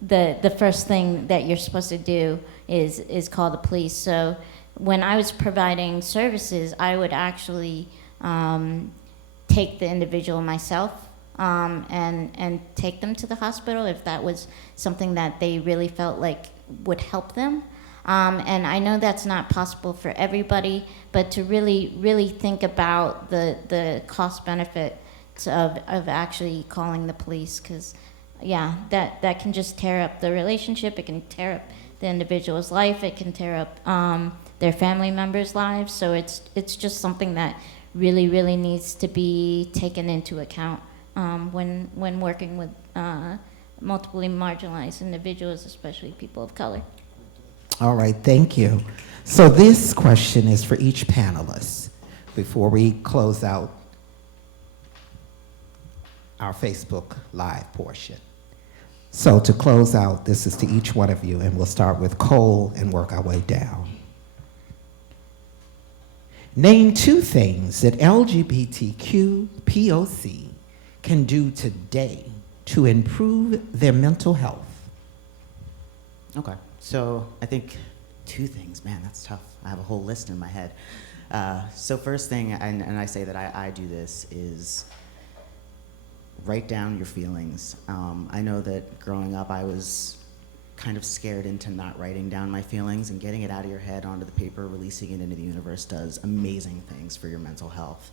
the first thing that you're supposed to do is call the police. So when I was providing services, I would actually take the individual myself and take them to the hospital if that was something that they really felt like would help them. And I know that's not possible for everybody, but to really, really think about the cost benefits of actually calling the police, because that can just tear up the relationship. It can tear up the individual's life. It can tear up their family members' lives. So it's just something that really, really needs to be taken into account when working with multiply marginalized individuals, especially people of color. All right, thank you. So this question is for each panelist before we close out our Facebook Live portion. So to close out, this is to each one of you, and we'll start with Cole and work our way down. Name 2 things that LGBTQ POC can do today to improve their mental health. Okay, so I think 2 things, man, that's tough. I have a whole list in my head. So first thing, and I say that I do this, is write down your feelings. I know that growing up I was kind of scared into not writing down my feelings, and getting it out of your head onto the paper, releasing it into the universe does amazing things for your mental health.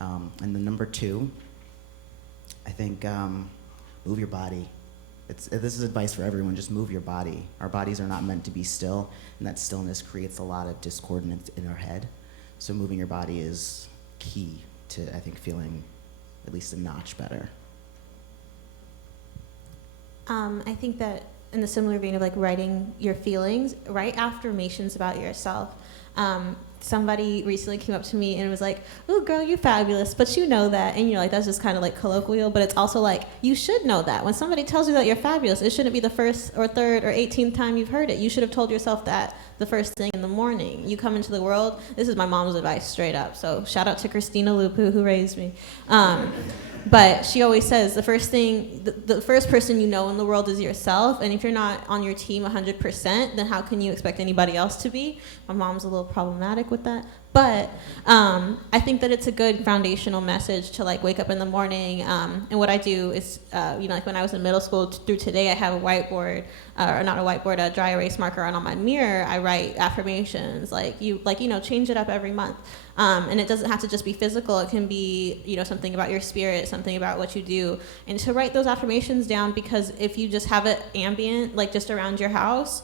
And then number two, I think move your body. This is advice for everyone, just move your body. Our bodies are not meant to be still, and that stillness creates a lot of discordance in our head. So moving your body is key to, I think, feeling at least a notch better. I think that in the similar vein of like writing your feelings, write affirmations about yourself. Somebody recently came up to me and was like, "Oh, girl, you're fabulous, but you know that." And you're like, that's just kind of like colloquial, but it's also like, you should know that. When somebody tells you that you're fabulous, it shouldn't be the first or third or 18th time you've heard it. You should have told yourself that the first thing in the morning. You come into the world, this is my mom's advice straight up. So shout out to Christina Lupu who raised me. But she always says the first thing, the first person you know in the world is yourself. And if you're not on your team 100%, then how can you expect anybody else to be? My mom's a little problematic with that. But I think that it's a good foundational message to like wake up in the morning. And what I do is, like when I was in middle school through today, I have a whiteboard, or not a whiteboard, a dry erase marker, and on my mirror, I write affirmations change it up every month. And it doesn't have to just be physical. It can be, something about your spirit, something about what you do. And to write those affirmations down, because if you just have it ambient, like just around your house,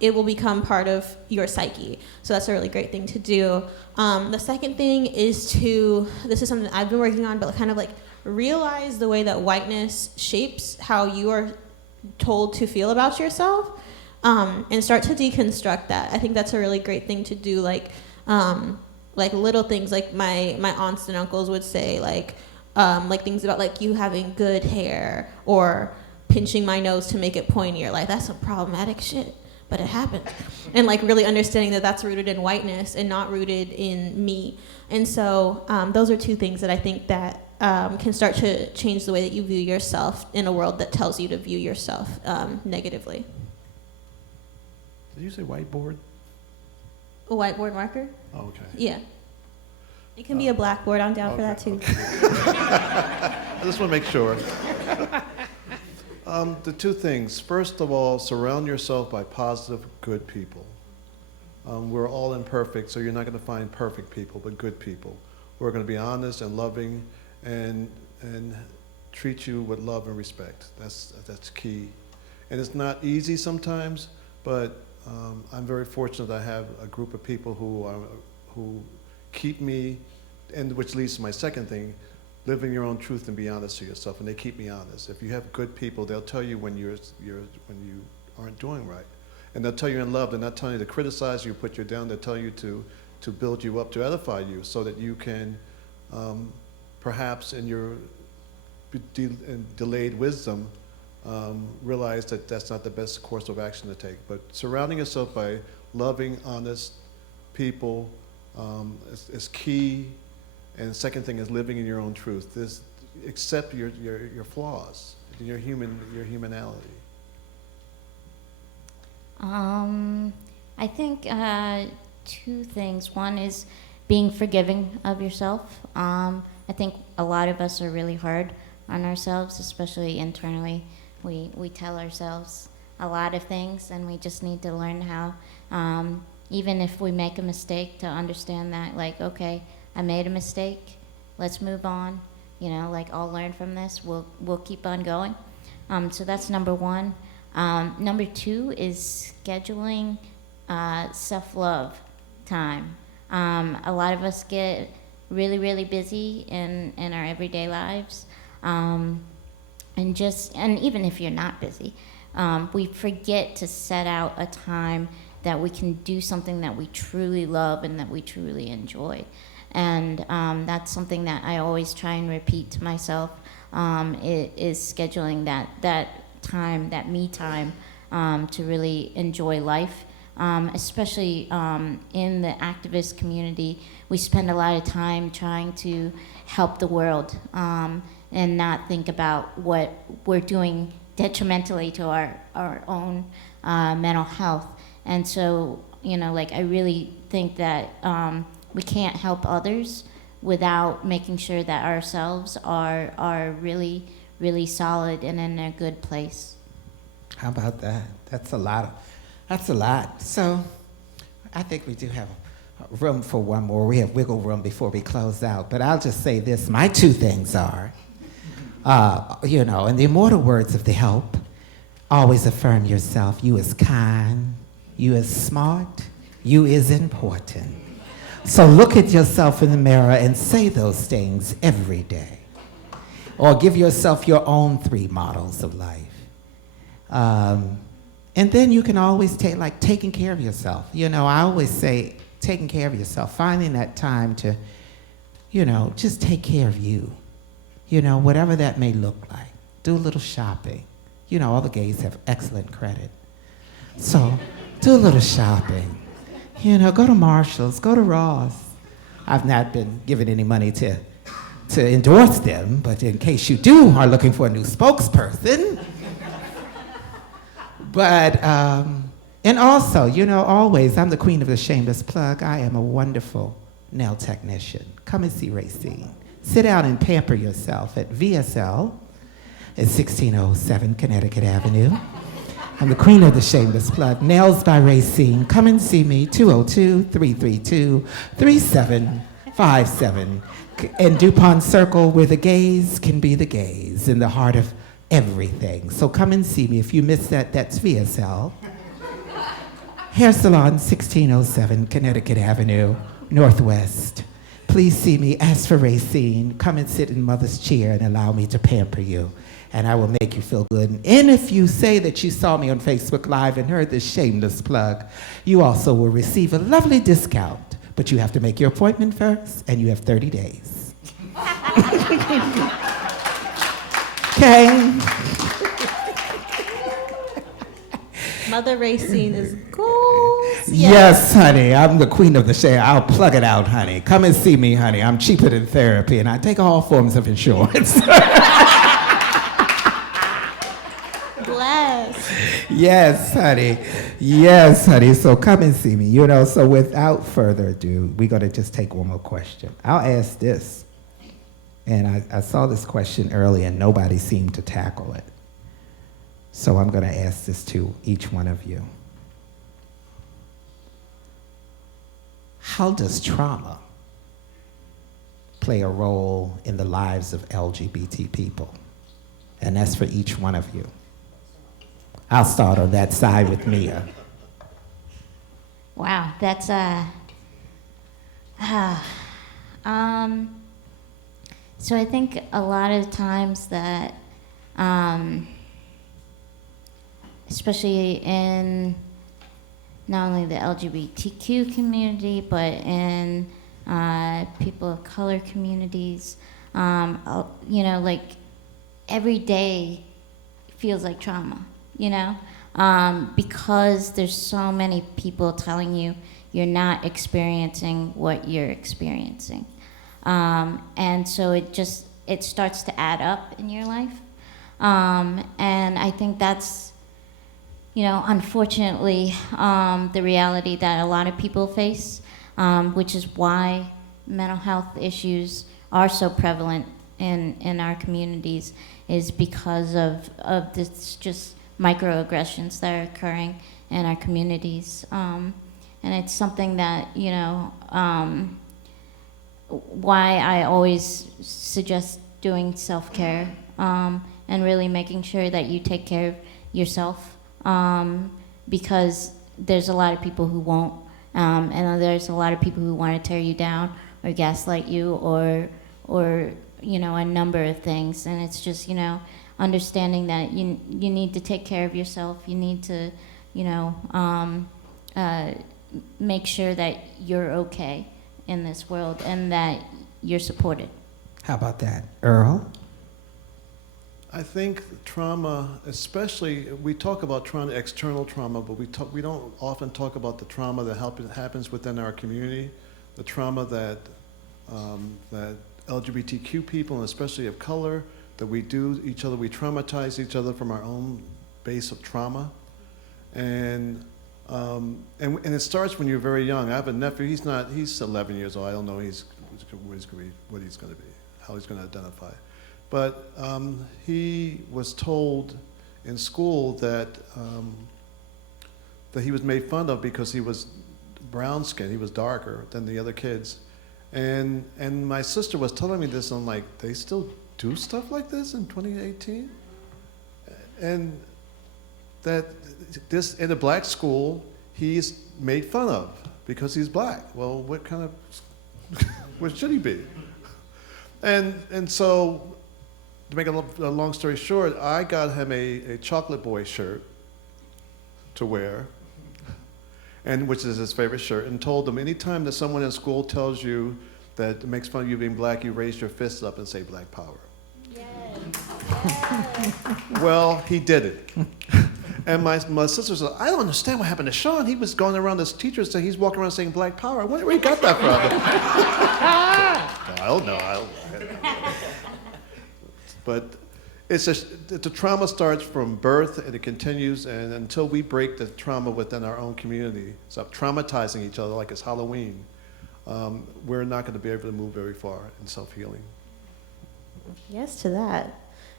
it will become part of your psyche. So that's a really great thing to do. The second thing is this is something I've been working on, but kind of like realize the way that whiteness shapes how you are told to feel about yourself, and start to deconstruct that. I think that's a really great thing to do, like little things like my aunts and uncles would say, like things about like you having good hair or pinching my nose to make it pointier. Like, that's some problematic shit, but it happens. And like really understanding that that's rooted in whiteness and not rooted in me. And so those are two things that I think that can start to change the way that you view yourself in a world that tells you to view yourself negatively. Did you say whiteboard? A whiteboard marker? Oh, okay. Yeah. It can be a blackboard. I'm down for that too. I just want to make sure. The two things. First of all, surround yourself by positive, good people. We're all imperfect, so you're not going to find perfect people, but good people who are going to be honest and loving and treat you with love and respect. That's key. And it's not easy sometimes, but I'm very fortunate I have a group of people who keep me, and which leads to my second thing, living your own truth and be honest to yourself, and they keep me honest. If you have good people, they'll tell you when you aren't doing right, and they'll tell you in love. They're not telling you to criticize you, put you down. They'll tell you to build you up, to edify you, so that you can, perhaps in your delayed wisdom, realize that that's not the best course of action to take. But surrounding yourself by loving, honest people is key. And the second thing is living in your own truth. Accept your flaws, your humanality. I think two things. One is being forgiving of yourself. I think a lot of us are really hard on ourselves, especially internally. We tell ourselves a lot of things, and we just need to learn how, even if we make a mistake, to understand that, like, okay, I made a mistake, let's move on. I'll learn from this. We'll keep on going. So that's number one. Number two is scheduling self-love time. A lot of us get really, really busy in our everyday lives. And even if you're not busy, we forget to set out a time that we can do something that we truly love and that we truly enjoy. And that's something that I always try and repeat to myself, is scheduling that time, that me time, to really enjoy life. Especially in the activist community, we spend a lot of time trying to help the world, and not think about what we're doing detrimentally to our own mental health. And so, I really think that we can't help others without making sure that ourselves are really, really solid and in a good place. How about that? That's a lot. That's a lot. So I think we do have room for one more. We have wiggle room before we close out. But I'll just say this. My two things are, in the immortal words of the Help, always affirm yourself. You is kind. You is smart. You is important. So look at yourself in the mirror and say those things every day. Or give yourself your own 3 models of life. And then you can always taking care of yourself. I always say taking care of yourself, finding that time to, just take care of you. Whatever that may look like. Do a little shopping. All the gays have excellent credit. So do a little shopping. Go to Marshall's, go to Ross. I've not been given any money to endorse them, but in case you are looking for a new spokesperson. But, and also, always, I'm the queen of the shameless plug. I am a wonderful nail technician. Come and see Racine. Sit down and pamper yourself at VSL at 1607 Connecticut Avenue. I'm the queen of the shameless plug. Nails by Racine. Come and see me, 202-332-3757. And DuPont Circle, where the gays can be the gays, in the heart of everything. So come and see me. If you missed that, that's VSL. Hair Salon, 1607 Connecticut Avenue, Northwest. Please see me. Ask for Racine. Come and sit in Mother's chair and allow me to pamper you. And I will make you feel good. And if you say that you saw me on Facebook Live and heard this shameless plug, you also will receive a lovely discount. But you have to make your appointment first, and you have 30 days. Okay? Mother Racine is goals. Yes, honey. I'm the queen of the share. I'll plug it out, honey. Come and see me, honey. I'm cheaper than therapy, and I take all forms of insurance. Yes, honey. Yes, honey. So come and see me. So without further ado, we're going to just take one more question. I'll ask this. And I saw this question earlier, and nobody seemed to tackle it. So I'm going to ask this to each one of you. How does trauma play a role in the lives of LGBT people? And that's for each one of you. I'll start on that side with Mia. Wow, that's so I think a lot of times that, especially in not only the LGBTQ community, but in people of color communities, every day feels like trauma. Because there's so many people telling you you're not experiencing what you're experiencing. And so it starts to add up in your life. And I think that's, unfortunately, the reality that a lot of people face, which is why mental health issues are so prevalent in our communities, is because of this just microaggressions that are occurring in our communities. And it's something that, why I always suggest doing self-care and really making sure that you take care of yourself, because there's a lot of people who won't, and there's a lot of people who want to tear you down or gaslight you or a number of things. And it's just, understanding that you need to take care of yourself. You need to, make sure that you're okay in this world and that you're supported. How about that? Earl? I think trauma, especially, we talk about trauma, external trauma, but we don't often talk about the trauma that happens within our community, the trauma that LGBTQ people, and especially of color, that we do each other, we traumatize each other from our own base of trauma. And it starts when you're very young. I have a nephew, he's 11 years old. I don't know what he's going to be, how he's going to identify. But he was told in school that that he was made fun of because he was brown skinned. He was darker than the other kids. And my sister was telling me this, and I'm like, they still do stuff like this in 2018? And that this, in a black school, he's made fun of because he's black. Well, what kind of, what should he be? And so, to make a long story short, I got him a Chocolate Boy shirt to wear, and which is his favorite shirt, and told him anytime that someone in school tells you that makes fun of you being black, you raise your fists up and say Black Power. Yes. Well, he did it. And my sister said, I don't understand what happened to Sean. He was going around as teachers, so he's walking around saying Black Power. Where he got that from? I don't know. But the trauma starts from birth and it continues, and until we break the trauma within our own community, stop traumatizing each other like it's Halloween, we're not going to be able to move very far in self-healing. Yes to that.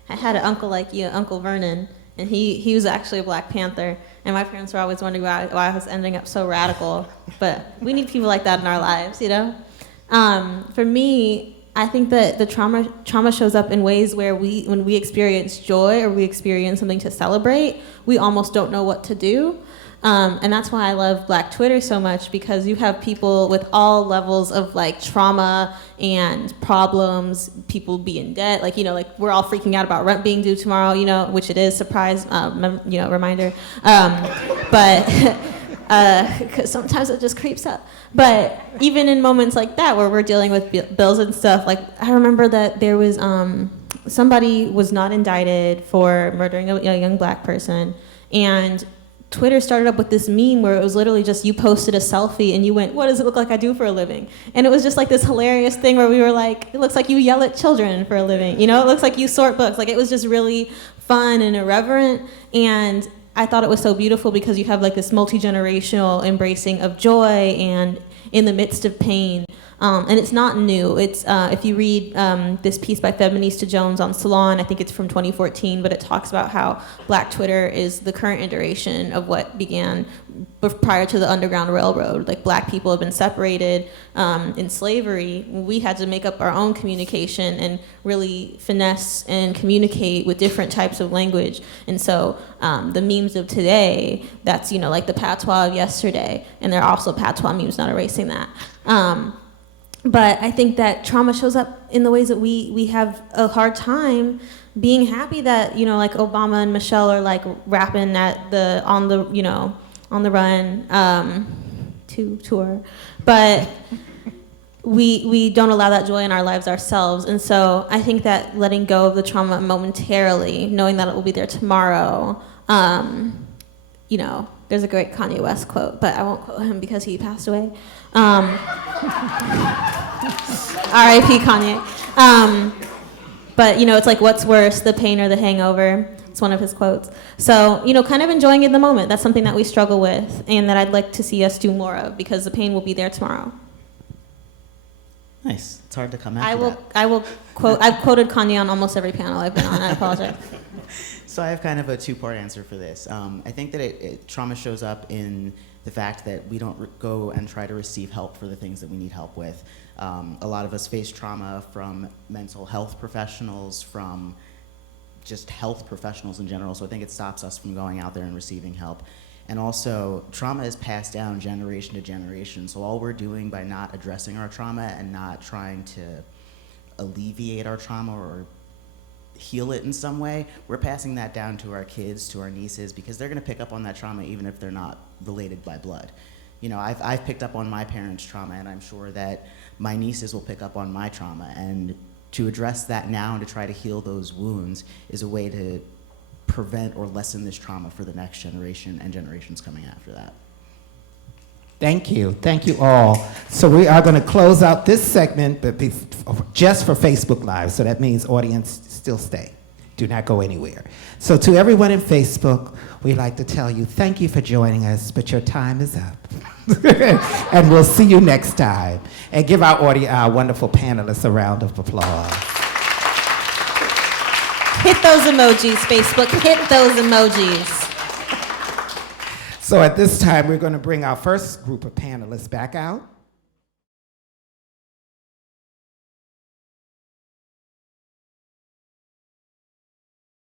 I had an uncle like you, Uncle Vernon, and he was actually a Black Panther, and my parents were always wondering why I was ending up so radical, but we need people like that in our lives, you know? For me, I think that the trauma shows up in ways where when we experience joy or we experience something to celebrate, we almost don't know what to do. And that's why I love Black Twitter so much, because you have people with all levels of like trauma and problems, people being dead, like, you know, like we're all freaking out about rent being due tomorrow, you know, which it is, surprise, you know, reminder. But because sometimes it just creeps up. But even in moments like that where we're dealing with bills and stuff, like I remember that there was somebody was not indicted for murdering a young Black person, and Twitter started up with this meme where it was literally just you posted a selfie and you went, what does it look like I do for a living? And it was just like this hilarious thing where we were like, it looks like you yell at children for a living, you know, it looks like you sort books. Like it was just really fun and irreverent, and I thought it was so beautiful because you have like this multi-generational embracing of joy and in the midst of pain. And it's not new. It's if you read this piece by Feminista Jones on Salon, I think it's from 2014, but it talks about how Black Twitter is the current iteration of what began prior to the Underground Railroad. Like Black people have been separated in slavery. We had to make up our own communication and really finesse and communicate with different types of language. And so the memes of today, that's, you know, like the patois of yesterday, and there are also patois memes, not erasing that. But I think that trauma shows up in the ways that we have a hard time being happy that, you know, like Obama and Michelle are like rapping on the run to tour, but we don't allow that joy in our lives ourselves. And so I think that letting go of the trauma momentarily, knowing that it will be there tomorrow, you know, there's a great Kanye West quote, but I won't quote him because he passed away. R.I.P. Kanye. But, you know, it's like, what's worse, the pain or the hangover? It's one of his quotes. So, you know, kind of enjoying in the moment. That's something that we struggle with and that I'd like to see us do more of, because the pain will be there tomorrow. Nice. It's hard to come after that. I've quoted Kanye on almost every panel I've been on. I apologize. So I have kind of a two-part answer for this. I think that trauma shows up in the fact that we don't go and try to receive help for the things that we need help with. A lot of us face trauma from mental health professionals, from just health professionals in general, so I think it stops us from going out there and receiving help. And also, trauma is passed down generation to generation, so all we're doing by not addressing our trauma and not trying to alleviate our trauma or heal it in some way, we're passing that down to our kids, to our nieces, because they're gonna pick up on that trauma even if they're not related by blood. You know, I've picked up on my parents' trauma, and I'm sure that my nieces will pick up on my trauma, and to address that now and to try to heal those wounds is a way to prevent or lessen this trauma for the next generation and generations coming after that. Thank you all. So we are going to close out this segment, but just for Facebook Live, so that means audience still stay. Do not go anywhere. So to everyone in Facebook, we'd like to tell you thank you for joining us, but your time is up. And we'll see you next time. And give our wonderful panelists a round of applause. Hit those emojis, Facebook. Hit those emojis. So at this time, we're going to bring our first group of panelists back out.